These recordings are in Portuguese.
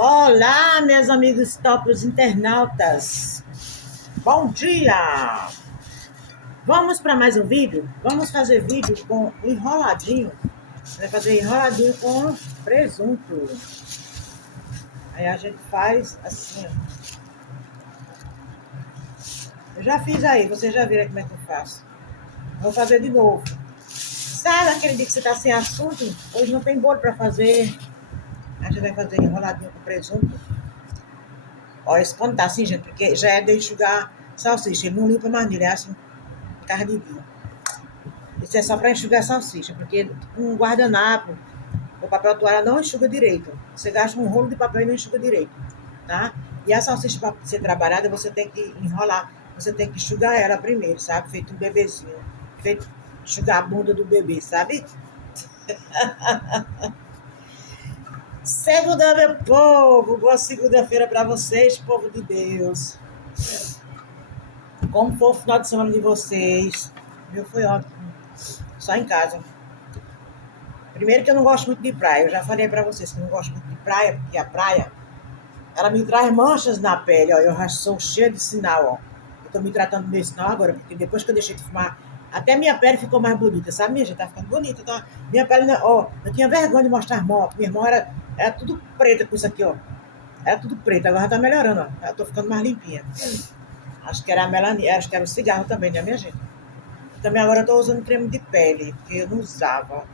Olá, meus amigos tops internautas. Bom dia! Vamos para mais um vídeo? Vamos fazer vídeo com enroladinho. Vai fazer enroladinho com presunto. Aí a gente faz assim, ó. Eu já fiz aí, vocês já viram como é que eu faço. Vou fazer de novo. Sabe aquele dia que você está sem assunto? Hoje não tem bolo para fazer. A gente vai fazer enroladinho com presunto. Olha, esse pano tá assim, gente, porque já é de enxugar salsicha. Ele não limpa mais nele, é assim, carne de vinho. Isso é só para enxugar salsicha, porque um guardanapo, o papel toalha não enxuga direito. Você gasta um rolo de papel e não enxuga direito, tá? E a salsicha, para ser trabalhada, você tem que enrolar, você tem que enxugar ela primeiro, sabe? Feito um bebezinho, feito enxugar a bunda do bebê, sabe? Segunda, meu povo, boa segunda-feira para vocês, povo de Deus. Como foi o final de semana de vocês? Meu foi ótimo, só em casa. Primeiro que eu não gosto muito de praia. Eu já falei pra vocês que eu não gosto muito de praia, porque a praia, ela me traz manchas na pele, ó. Eu já sou cheia de sinal, ó. Eu tô me tratando do meu sinal agora, porque depois que eu deixei de fumar, até minha pele ficou mais bonita, sabe? Minha gente tá ficando bonita, tá? Minha pele, ó, eu tinha vergonha de mostrar as mãos. Minha irmã era tudo preta com isso aqui, ó. Era tudo preto, agora já tá melhorando, ó. Eu tô ficando mais limpinha. Acho que era a melanina, acho que era o cigarro também, né, minha gente? Também agora eu tô usando creme de pele, porque eu não usava.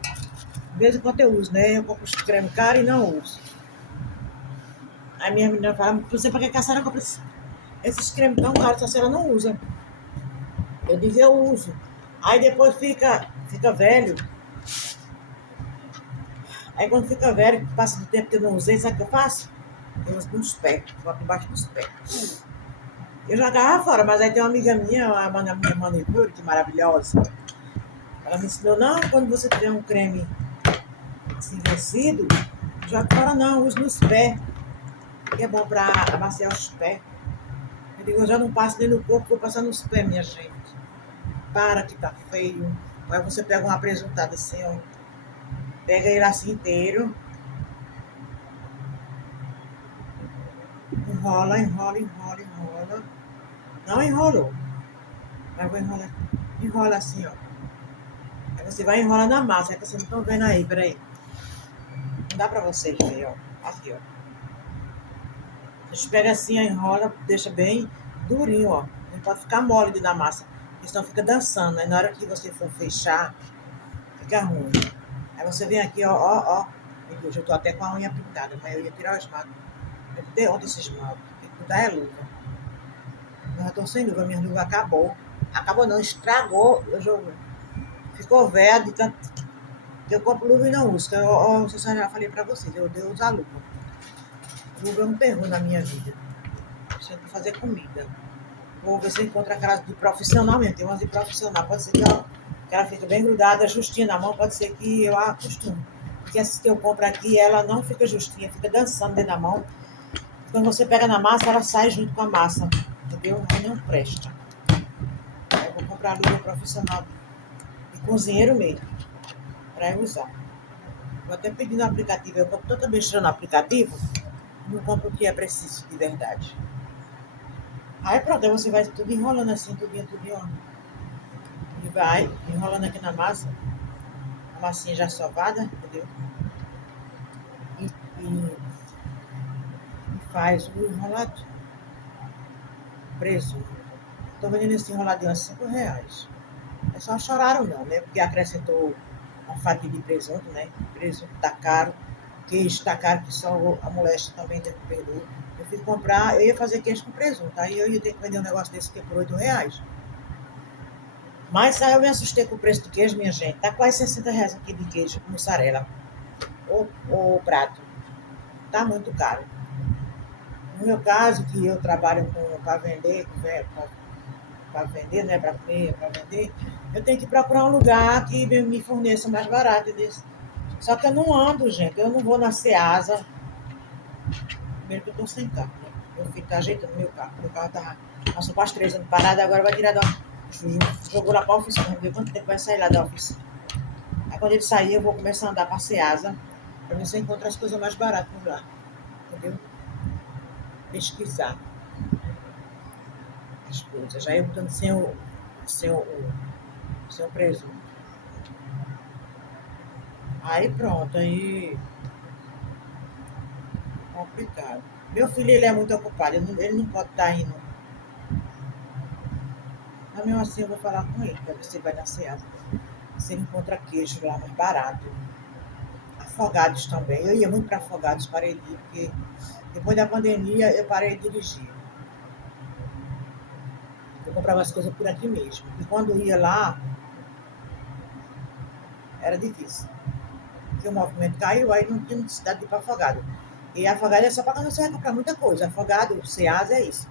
De vez em quando eu uso, né? Eu compro os creme caro e não uso. Aí minha menina fala, não sei pra que a senhora compra esses cremes tão caros se a senhora não usa. Eu digo, eu uso. Aí depois fica velho. Aí quando fica velho, passa do tempo que eu não usei, sabe o que eu faço? Eu uso nos pés, boto embaixo dos pés. Eu jogava fora, mas aí tem uma amiga minha, a minha manicure, que maravilhosa. Ela me ensinou, não, quando você tiver um creme assim vencido, joga fora não, use nos pés. Que é bom para amaciar os pés. Eu digo, eu já não passo nem no corpo, vou passar nos pés, minha gente. Para que tá feio. Aí você pega uma presuntada assim, ó. Pega ele assim inteiro. Enrola, enrola, enrola, enrola. Não enrolou. Mas vou enrolar. Enrola assim, ó. Aí você vai enrolando a massa. É que vocês não estão vendo aí, peraí. Não dá pra vocês verem, ó. Aqui, ó. Vocês pegam assim, enrola, deixa bem durinho, ó. Não pode ficar mole dentro da massa. Porque senão fica dançando. Aí na hora que você for fechar, fica ruim. Aí você vem aqui, ó. Meu Deus, eu tô até com a unha pintada, mas eu ia tirar o esmalte. Eu dei ontem esse esmalte. Tem que mudar é luva. Eu já tô sem luva, minha luva acabou. Acabou não, estragou o jogo. Ficou velho de tanto. Eu compro luva e não uso. Eu já falei pra vocês, eu odeio usar luva. Luva é um terror na minha vida. Isso é pra fazer comida. Vou ver se eu encontro aquelas de profissional mesmo. Tem umas de profissional. Pode ser que ela fica bem grudada, justinha na mão. Pode ser que eu acostume. Porque essas que eu compro aqui, ela não fica justinha, fica dançando dentro da mão. Quando você pega na massa, ela sai junto com a massa. Entendeu? Aí não presta. Aí eu vou comprar luva profissional de cozinheiro mesmo, para eu usar. Vou até pedir no aplicativo. Eu compro tanta besteira no aplicativo, não compro o que é preciso de verdade. Aí pronto, aí você vai tudo enrolando assim, tudinho, ó. E vai enrolando aqui na massa, a massinha já sovada, entendeu? E faz o enroladinho. Presunto. Tô vendendo esse enroladinho a R$5. É só choraram não, né? Porque acrescentou uma fatia de presunto, né? Presunto tá caro, queijo tá caro, que só a moléstia também perdoou. Eu fui comprar, eu ia fazer queijo com presunto, aí eu ia ter que vender um negócio desse que é por R$8. Mas aí eu me assustei com o preço do queijo, minha gente. Tá quase R$60 aqui de queijo com mussarela. O prato. Tá muito caro. No meu caso, que eu trabalho para vender, né? Para comer, para vender, eu tenho que procurar um lugar que me forneça mais barato desse. Só que eu não ando, gente. Eu não vou na Ceasa. Primeiro que eu tô sem carro, né? Eu fico ajeitando meu carro. Meu carro passou quase 3 anos parado, agora vai tirar da. Jogou lá para a oficina, vamos ver quanto tempo vai sair lá da oficina. Aí quando ele sair, eu vou começar a andar para a Ceasa, para ver se eu encontro as coisas mais baratas por lá. Entendeu? pesquisar as coisas. Já eu botando sem o presunto. Aí pronto, aí complicado. Meu filho, ele é muito ocupado, ele não pode estar indo. Mas mesmo assim eu vou falar com ele, para ver se ele vai na Seasa. Se ele encontra queijo lá mais barato. Afogados também. Eu ia muito para Afogados, parei de ir, porque depois da pandemia eu parei de dirigir. Eu comprava as coisas por aqui mesmo. E quando ia lá, era difícil. Porque o movimento caiu, aí não tinha necessidade de ir para Afogado. E Afogado é só para quando você vai comprar muita coisa. Afogado, Ceasa é isso.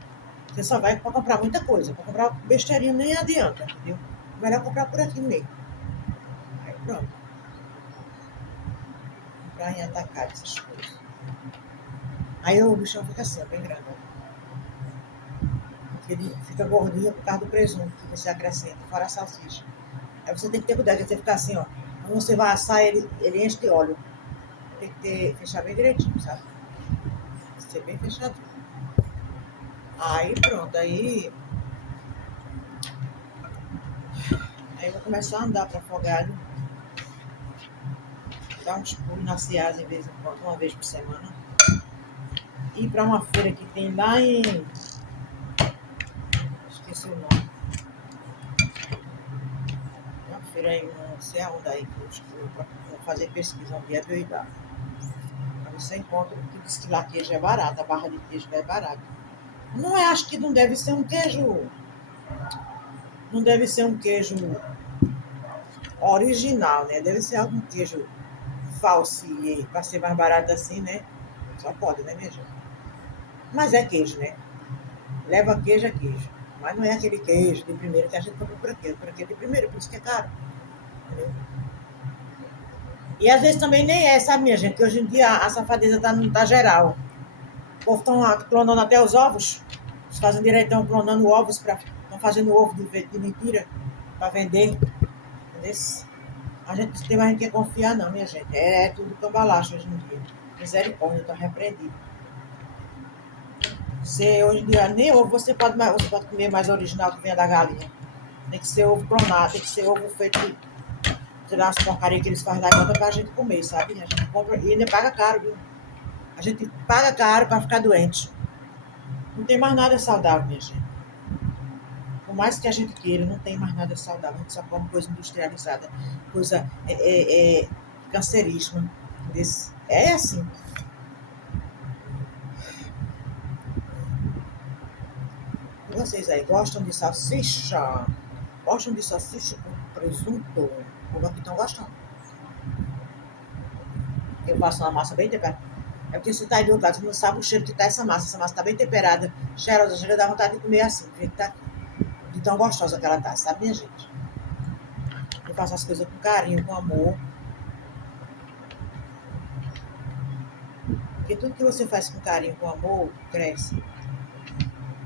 Você só vai para comprar muita coisa. Para comprar besteirinho nem adianta, entendeu? Melhor comprar por aqui mesmo. Aí pronto. Comprar em atacado essas coisas. Aí o bichão fica assim, ó, bem grande. Ele fica gordinho por causa do presunto que você acrescenta, fora a salsicha. Aí você tem que ter cuidado de você ficar assim, ó. Quando você vai assar, ele enche de óleo. Tem que fechar bem direitinho, sabe? Ser bem fechadinho. Aí pronto, aí eu vou começar a andar para Afogado, dar uns pulos na Ceasa em vez em quando, uma vez por semana. Ir para uma feira que tem lá em. Esqueci o nome. Uma feira aí, não sei aonde aí, que eu vou fazer pesquisa um dia para eu ir lá. Aí você encontra que diz que lá queijo é barato, a barra de queijo é barata. Não é, acho que não deve ser um queijo. Não deve ser um queijo original, né? Deve ser algum queijo falsier para ser mais barato assim, né? Só pode, né, minha gente? Mas é queijo, né? Leva queijo é queijo. Mas não é aquele queijo de primeiro que a gente compra por aqui é de primeiro, por isso que é caro. Entendeu? E às vezes também nem é, sabe, minha gente? Que hoje em dia a safadeza tá geral. O povo estão clonando até os ovos. Eles fazem direitão clonando ovos, estão fazendo ovo de mentira para vender. Entendeu? A gente tem mais que confiar, não, minha gente. É tudo cambalacho hoje em dia. Misericórdia, eu tô repreendido. Você, hoje em dia, nem ovo você pode comer mais original que venha da galinha. Tem que ser ovo clonado, tem que ser ovo feito de, sei lá, as porcarias que eles fazem lá e botam pra gente comer, sabe? A gente compra e ainda paga caro, viu? A gente paga caro pra ficar doente. Não tem mais nada saudável, minha gente. Por mais que a gente queira, não tem mais nada saudável. A gente só come coisa industrializada, coisa cancerígena. É assim. E vocês aí gostam de salsicha? Gostam de salsicha com presunto? O povo aqui estão gostando. Eu faço uma massa bem temperada. É porque você tá aí do outro lado, você não sabe o cheiro que tá essa massa. Essa massa tá bem temperada, cheirosa, chega a dar vontade de comer assim, do jeito que tá aqui. De tão gostosa que ela tá, sabe, minha gente? Eu faço as coisas com carinho, com amor. Porque tudo que você faz com carinho, com amor, cresce.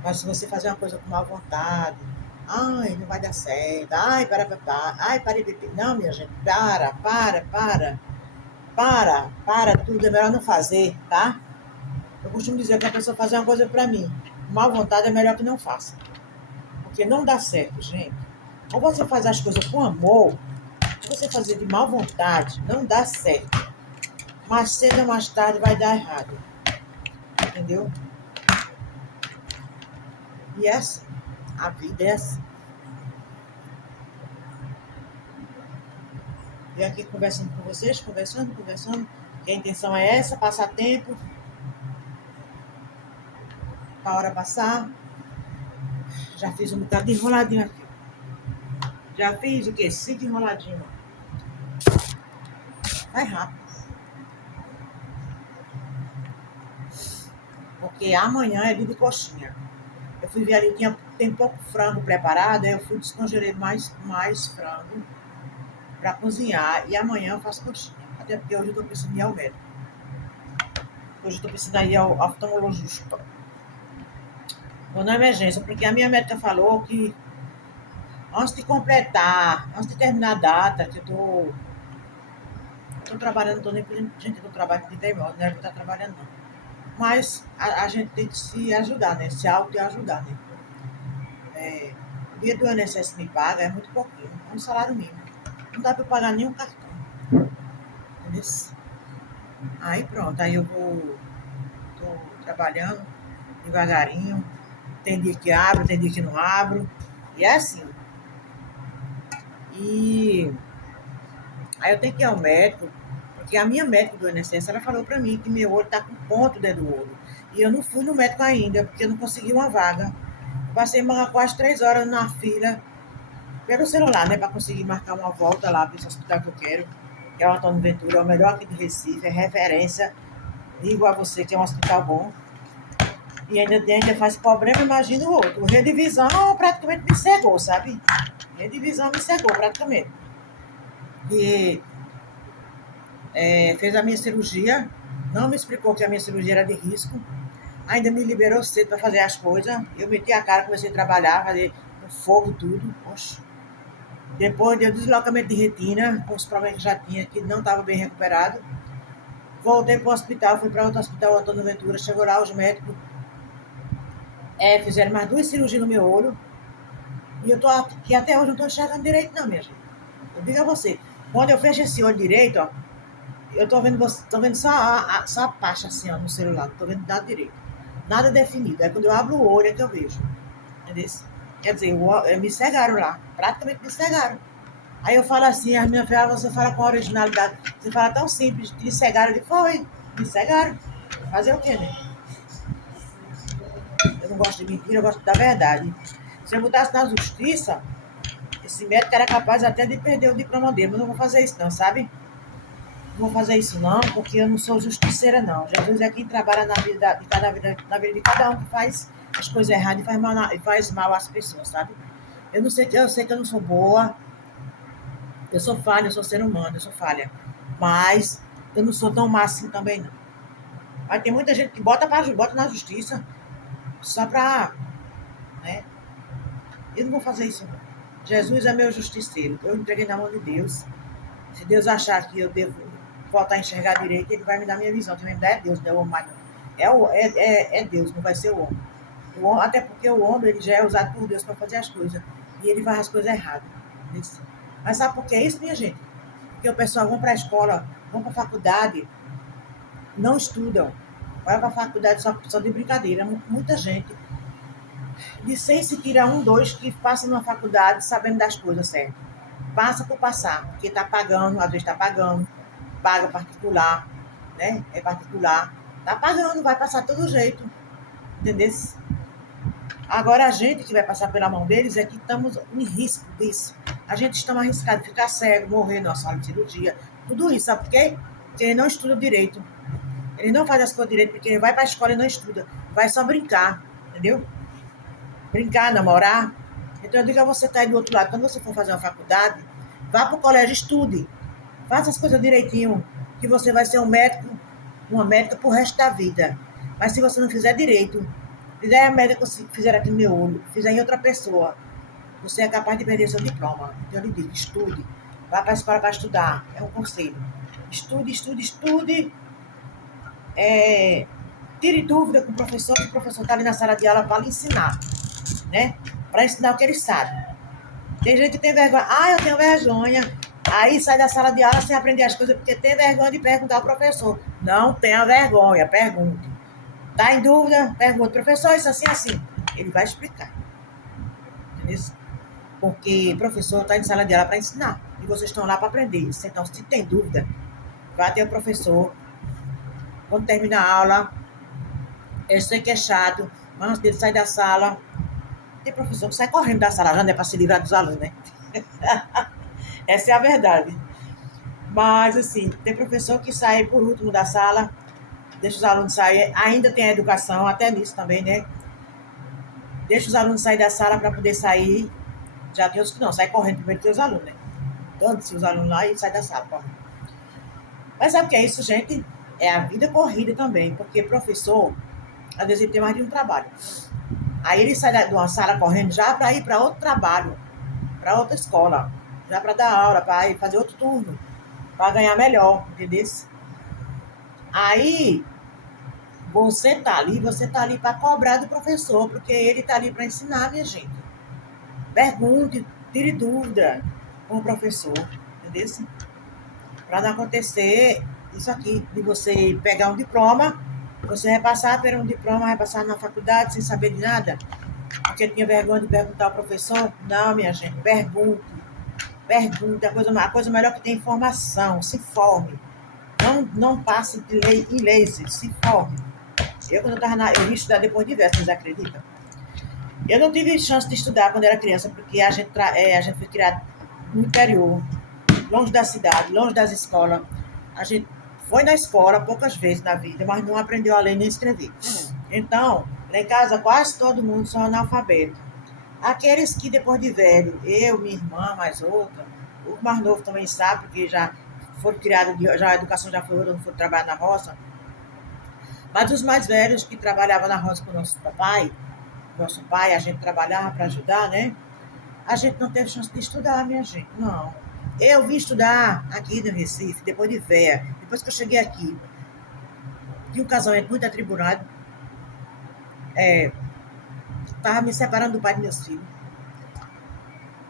Mas se você fazer uma coisa com má vontade, ai, não vai dar certo, ai, ai, para, não, minha gente, para tudo, é melhor não fazer, tá? Eu costumo dizer que a pessoa fazer uma coisa pra mim, com má vontade é melhor que não faça. Porque não dá certo, gente. Ou você faz as coisas com amor, se você fazer de má vontade, não dá certo. Mais cedo ou mais tarde vai dar errado. Entendeu? E é assim. A vida é assim. E aqui conversando com vocês, conversando. Que a intenção é essa, passar tempo. Para a hora passar. Já fiz um bocado de enroladinho aqui. Já fiz o quê? 5 enroladinhos. Vai rápido. Porque amanhã é dia de coxinha. Eu fui ver ali, tem pouco frango preparado, aí eu fui descongelei mais frango para cozinhar. E amanhã eu faço coxinha. Até porque hoje eu estou precisando ir ao médico. Hoje eu estou precisando ir ao oftalmologista. Ou na emergência, porque a minha médica falou que antes de terminar a data, que eu tô trabalhando, não tô nem pedindo gente do trabalho que tem modo, né? Eu vou estar trabalhando não. Mas a gente tem que se ajudar, né? Se auto-ajudar, né? O dia do INSS me paga é muito pouquinho, é um salário mínimo. Não dá para eu pagar nenhum cartão, entendeu? Aí pronto, aí eu tô trabalhando devagarinho. Tem dia que abro, tem dia que não abro. E é assim. E aí eu tenho que ir ao médico, porque a minha médica do INSS, ela falou para mim que meu olho tá com ponto dentro do olho. E eu não fui no médico ainda, porque eu não consegui uma vaga. Passei quase 3 horas na fila pelo celular, né, para conseguir marcar uma volta lá para esse hospital que eu quero, que é o Antônio Ventura, é o melhor aqui de Recife, é referência. Digo a você que é um hospital bom. E ainda faz problema, imagina o outro. O Redivisão praticamente me cegou, sabe? Redivisão me cegou praticamente. E fez a minha cirurgia, não me explicou que a minha cirurgia era de risco, ainda me liberou cedo para fazer as coisas. Eu meti a cara, comecei a trabalhar, fazer com fogo tudo. Oxe. Depois deu deslocamento de retina, com os problemas que já tinha, que não estava bem recuperado. Voltei para o hospital, fui para outro hospital, Antônio Ventura. Chegou lá, os médicos fizeram mais 2 cirurgias no meu olho. E eu tô aqui até hoje não estou enxergando direito, não, minha gente. Eu digo a você, quando eu fecho esse olho direito, ó, eu tô vendo só a faixa assim, ó, no celular, não tô vendo nada direito. Nada definido. Aí quando eu abro o olho é que eu vejo. Entendeu? Quer dizer, me cegaram lá. Praticamente me cegaram. Aí eu falo assim, as minhas filhas, você fala com originalidade. Você fala tão simples, me cegaram. Eu digo, foi, me cegaram. Fazer o quê, né? Eu não gosto de mentira, eu gosto da verdade. Se eu botasse na justiça, esse médico era capaz até de perder o diploma dele, mas não vou fazer isso não, sabe? Não vou fazer isso não, porque eu não sou justiceira não. Jesus é quem trabalha na vida de cada um que faz as coisas erradas e faz mal às pessoas, sabe? Eu sei que eu não sou boa, eu sou falha, eu sou ser humano, eu sou falha. Mas eu não sou tão má assim também não. Mas tem muita gente que bota na justiça só pra, né? Eu não vou fazer isso não. Jesus é meu justiceiro. Eu entreguei na mão de Deus. Se Deus achar que eu devo voltar a enxergar direito, ele vai me dar minha visão. Quem vai me dar é Deus, não é o homem mais não. É Deus, não vai ser o homem. Até porque o homem ele já é usado por Deus para fazer as coisas. E ele faz as coisas erradas. Mas sabe por que é isso, minha gente? Porque o pessoal vão para a escola, vão para a faculdade, não estudam. Vai para a faculdade só de brincadeira. Muita gente de 100 se tira um, dois que passa na faculdade sabendo das coisas certas. Passa por passar, porque está pagando, às vezes está pagando, paga particular, né? É particular. Está pagando, vai passar de todo jeito. Entendeu? Agora, a gente que vai passar pela mão deles é que estamos em risco disso. A gente está arriscado de ficar cego, morrer na sala de cirurgia, tudo isso. Sabe por quê? Porque ele não estuda direito. Ele não faz as coisas direito, porque ele vai para a escola e não estuda. Vai só brincar, entendeu? Brincar, namorar. Então, eu digo a você que está aí do outro lado, quando você for fazer uma faculdade, vá para o colégio, estude. Faça as coisas direitinho, que você vai ser um médico, uma médica pro resto da vida. Mas se você não fizer direito, fizer a médica que fizer aqui no meu olho, fizer em outra pessoa, você é capaz de perder seu diploma. Então eu lhe digo, estude. Vá para a escola para estudar. É um conselho. Estude, estude, estude. Tire dúvida com o professor está ali na sala de aula para lhe ensinar, né? Para ensinar o que ele sabe. Tem gente que tem vergonha. Ah, eu tenho vergonha. Aí sai da sala de aula sem aprender as coisas porque tem vergonha de perguntar ao professor. Não tenha vergonha, pergunte. Está em dúvida? Pergunte. Professor, isso assim, assim. Ele vai explicar. Entendeu? Porque o professor está em sala de aula para ensinar. E vocês estão lá para aprender. Então, se tem dúvida, vá até o professor. Quando termina a aula, eu sei que é chato, mas antes dele sair da sala, tem professor que sai correndo da sala, já não é para se livrar dos alunos, né? Essa é a verdade. Mas, assim, tem professor que sai por último da sala, deixa os alunos sair. Ainda tem a educação, até nisso também, né? Deixa os alunos sair da sala para poder sair. Já tem outros que não, sai correndo primeiro que os alunos, né? Dando-se os alunos lá e sai da sala, correndo. Mas sabe o que é isso, gente? É a vida corrida também, porque professor, às vezes ele tem mais de um trabalho. Aí ele sai de uma sala correndo já para ir para outro trabalho, para outra escola, já para dar aula, para ir fazer outro turno, para ganhar melhor, entendeu? Aí você tá ali para cobrar do professor, porque ele tá ali para ensinar, minha gente. Pergunte, tire dúvida com o professor, entendeu? Para não acontecer isso aqui, de você pegar um diploma, você repassar por um diploma, repassar na faculdade sem saber de nada, porque tinha vergonha de perguntar ao professor. Não, minha gente, pergunte. Pergunte, a coisa melhor que tem é informação, se forme. Não passe de lei em lazy, se forme. Quando eu vim estudar depois de véspera, vocês acreditam? Eu não tive chance de estudar quando era criança, porque a gente foi criado no interior, longe da cidade, longe das escolas. A gente foi na escola poucas vezes na vida, mas não aprendeu a ler nem escrever. Então, lá em casa, quase todo mundo são analfabetos. Aqueles que depois de velho, eu, minha irmã, mais outra, o mais novo também sabe, porque já foram criados, já a educação já foi, não foram trabalhar na roça. Mas os mais velhos que trabalhavam na roça com o nosso pai, a gente trabalhava para ajudar, né? A gente não teve chance de estudar, minha gente, não. Eu vim estudar aqui no Recife, depois de véia. Depois que eu cheguei aqui, de um casamento muito atribulado, estava me separando do pai dos meus filhos.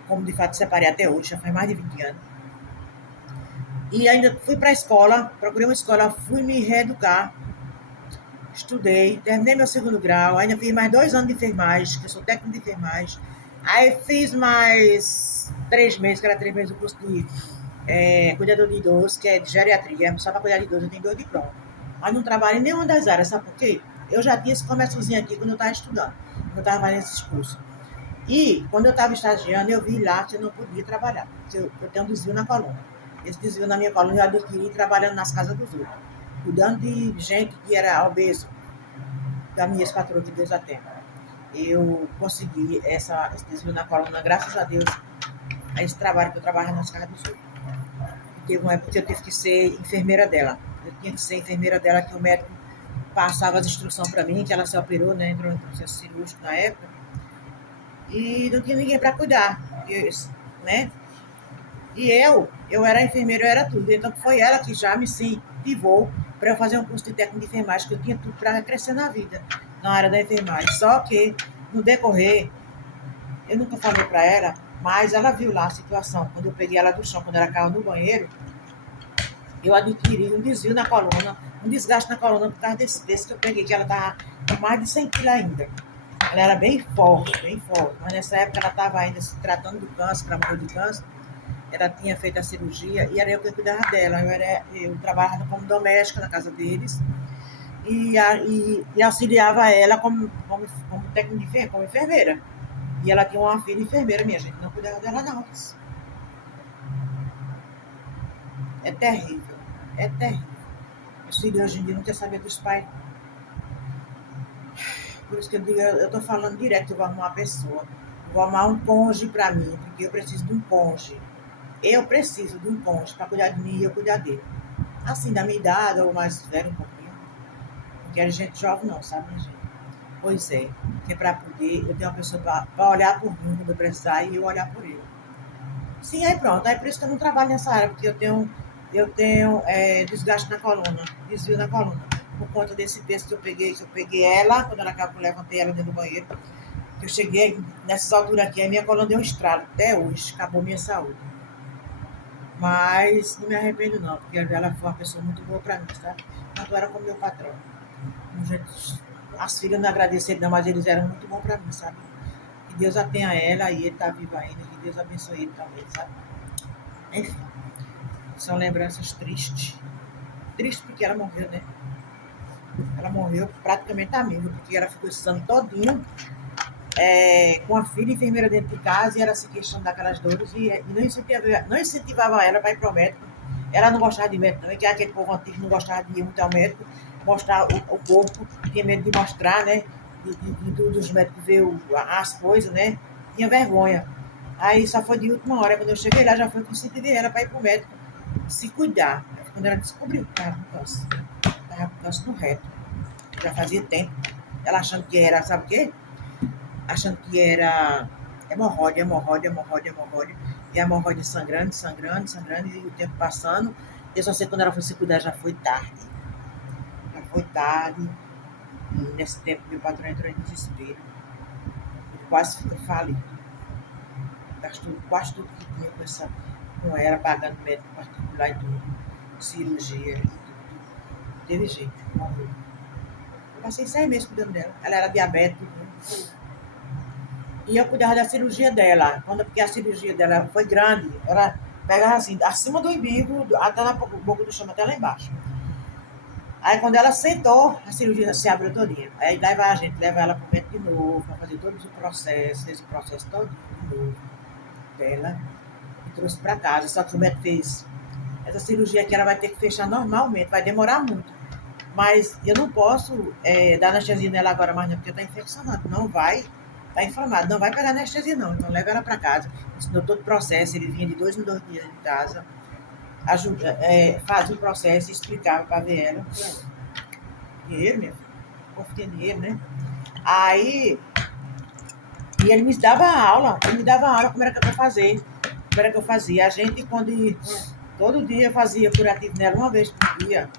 Como de fato separei até hoje, já faz mais de 20 anos. E ainda fui para a escola, procurei uma escola, fui me reeducar. Estudei, terminei meu segundo grau, ainda fiz mais 2 anos de enfermagem, que eu sou técnico de enfermagem. Aí fiz mais 3 meses, que era 3 meses o curso de cuidador de idoso, que é de geriatria, só para cuidar de idoso, eu tenho 2 diplomas. Mas não trabalho em nenhuma das áreas, sabe por quê? Eu já tinha esse comérciozinho aqui quando eu estava estudando, quando eu estava fazendo esses cursos. E quando eu estava estagiando, eu vi lá que eu não podia trabalhar, porque eu tenho um desvio na coluna. Esse desvio na minha coluna eu adquiri trabalhando nas casas dos outros, cuidando de gente que era obeso, da minha ex-patroa, que Deus a tenha. Eu consegui esse desvio na coluna, graças a Deus, a esse trabalho que eu trabalho nas casas dos outros. Teve uma época que eu tive que ser enfermeira dela. Eu tinha que ser enfermeira dela, que o médico passava as instruções para mim, que ela se operou, né? Entrou em processo cirúrgico na época. E não tinha ninguém para cuidar, né? E eu era enfermeira, eu era tudo. Então foi ela que já me incentivou para eu fazer um curso de técnico de enfermagem, que eu tinha tudo para crescer na vida, na área da enfermagem. Só que, no decorrer, eu nunca falei para ela, mas ela viu lá a situação. Quando eu peguei ela do chão, quando ela caiu no banheiro, eu adquiri um desvio na coluna, um desgaste na coluna por causa desse peso que eu peguei, que ela estava com mais de 100 quilos ainda. Ela era bem forte, mas nessa época ela estava ainda se tratando do câncer, ela morreu de câncer. Ela tinha feito a cirurgia e era eu que cuidava dela. Eu trabalhava como doméstica na casa deles e auxiliava ela como técnica, como enfermeira. E ela tinha uma filha enfermeira, minha gente, não cuidava dela não. É terrível, é terrível. Os filhos hoje em dia não querem saber dos pais. Por isso que eu digo, eu estou falando direto, eu vou arrumar uma pessoa. Eu vou arrumar um cônjuge para mim, porque eu preciso de um cônjuge. Eu preciso de um cônjuge para cuidar de mim e eu cuidar dele. Assim, da minha idade ou mais velho um pouquinho. Não quero gente jovem não, sabe, minha gente? Pois é, que é para poder, eu tenho uma pessoa para olhar por mim quando eu precisar e eu olhar por ele. Sim, aí pronto, aí por isso que eu não trabalho nessa área, porque eu tenho desgaste na coluna, desvio na coluna, por conta desse peso que eu peguei ela, quando ela caiu, eu levantei ela dentro do banheiro, que eu cheguei nessas alturas aqui, a minha coluna deu um estralo, até hoje, acabou minha saúde. Mas não me arrependo não, porque ela foi uma pessoa muito boa para mim, sabe? Tanto era como meu patrão. As filhas não agradeceram não, mas eles eram muito bons para mim, sabe? Que Deus a tenha ela e ele tá vivo ainda, que Deus abençoe ele também, sabe? Enfim, são lembranças tristes. Triste porque ela morreu, né? Ela morreu praticamente amiga, porque ela ficou esse ano todinho com a filha enfermeira dentro de casa e ela se queixando daquelas dores e não incentivava ela para ir para o médico. Ela não gostava de médico também, que aquele povo antigo não gostava de ir muito ao médico, mostrar o corpo, tinha medo de mostrar, né? Dos médicos ver as coisas, né? Tinha vergonha. Aí só foi de última hora, quando eu cheguei lá, já foi que eu incentivei ela para ir para o médico se cuidar. Quando ela descobriu que estava com câncer no reto, já fazia tempo, ela achando que era, sabe o quê? Achando que era hemorroide, e a hemorroide sangrando, e o tempo passando. Eu só sei que quando ela foi se cuidar já foi tarde. Já foi tarde. nesse tempo, meu patrão entrou em desespero. Ele quase ficou falido. Gastou quase tudo que tinha com essa. Não era pagando médico particular e tudo. Cirurgia e tudo. Teve jeito, morreu. Eu passei 6 meses cuidando dela. Ela era diabética. E eu cuidava da cirurgia dela. Porque a cirurgia dela foi grande. Ela pegava assim, acima do umbigo, até na boca do chão, até lá embaixo. Aí quando ela sentou, a cirurgia se abriu todinha. Aí a gente leva ela pro médico de novo, para fazer todos os processos, fez o processo todo de novo dela e trouxe para casa. Só que o médico fez essa cirurgia aqui, ela vai ter que fechar normalmente, vai demorar muito. Mas eu não posso dar anestesia nela agora mais não, porque está infeccionado. Não vai, está inflamado, não vai pegar anestesia não. Então leva ela para casa. Ensinou todo o processo, ele vinha de 2 em 2 dias de casa, fazia o processo e explicava para ver ela. Dinheiro, meu filho. O povo tem dinheiro, né? Aí, e ele me dava aula, como era que eu ia fazer, como era que eu fazia. A gente, todo dia eu fazia curativo nela uma vez por dia,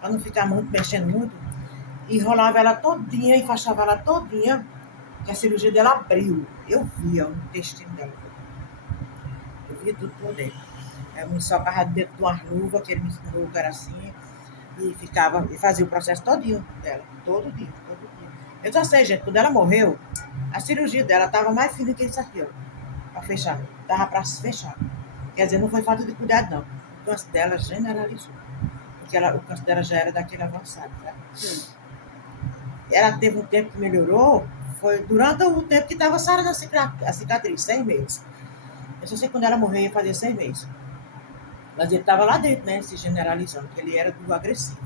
para não ficar muito, mexendo muito, e enrolava ela todinha, enfaixava ela todinha, que a cirurgia dela abriu. Eu via o intestino dela. Eu via tudo por dentro. Eu me socava dentro de uma luva, que ele me ensinou que era assim, e fazia o processo todinho dela, todo dia. Eu só sei, gente, quando ela morreu, a cirurgia dela estava mais fina que isso aqui, ó, para fechar. Tava para se fechar. Quer dizer, não foi falta de cuidado, não. O câncer dela generalizou. Porque o câncer dela já era daquele avançado, tá? Ela teve um tempo que melhorou, foi durante o tempo que estava sarando a cicatriz, 6 meses. Eu só sei que quando ela morreu, ia fazer 6 meses. Mas ele estava lá dentro, né, se generalizando, porque ele era do agressivo.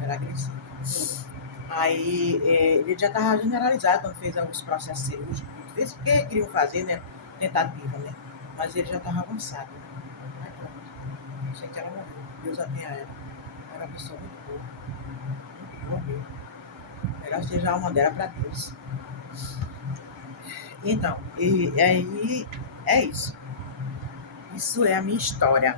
Era agressivo. Aí ele já estava generalizado quando fez alguns processos cirúrgicos. Fez porque queriam fazer, né? Tentativa, né? Mas ele já estava avançado. Aí pronto. Sei que ela morreu. Deus a tenha ela. Era uma pessoa muito boa. Muito boa mesmo. Melhor seja a alma dela para Deus. Então, e aí é isso. Isso é a minha história.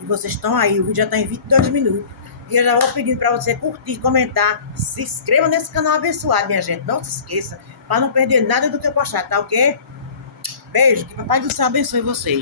E vocês estão aí, o vídeo já está em 22 minutos. E eu já vou pedindo para você curtir, comentar, se inscreva nesse canal abençoado, minha gente. Não se esqueça, para não perder nada do que eu postar, tá ok? Beijo, que Papai do Céu abençoe vocês.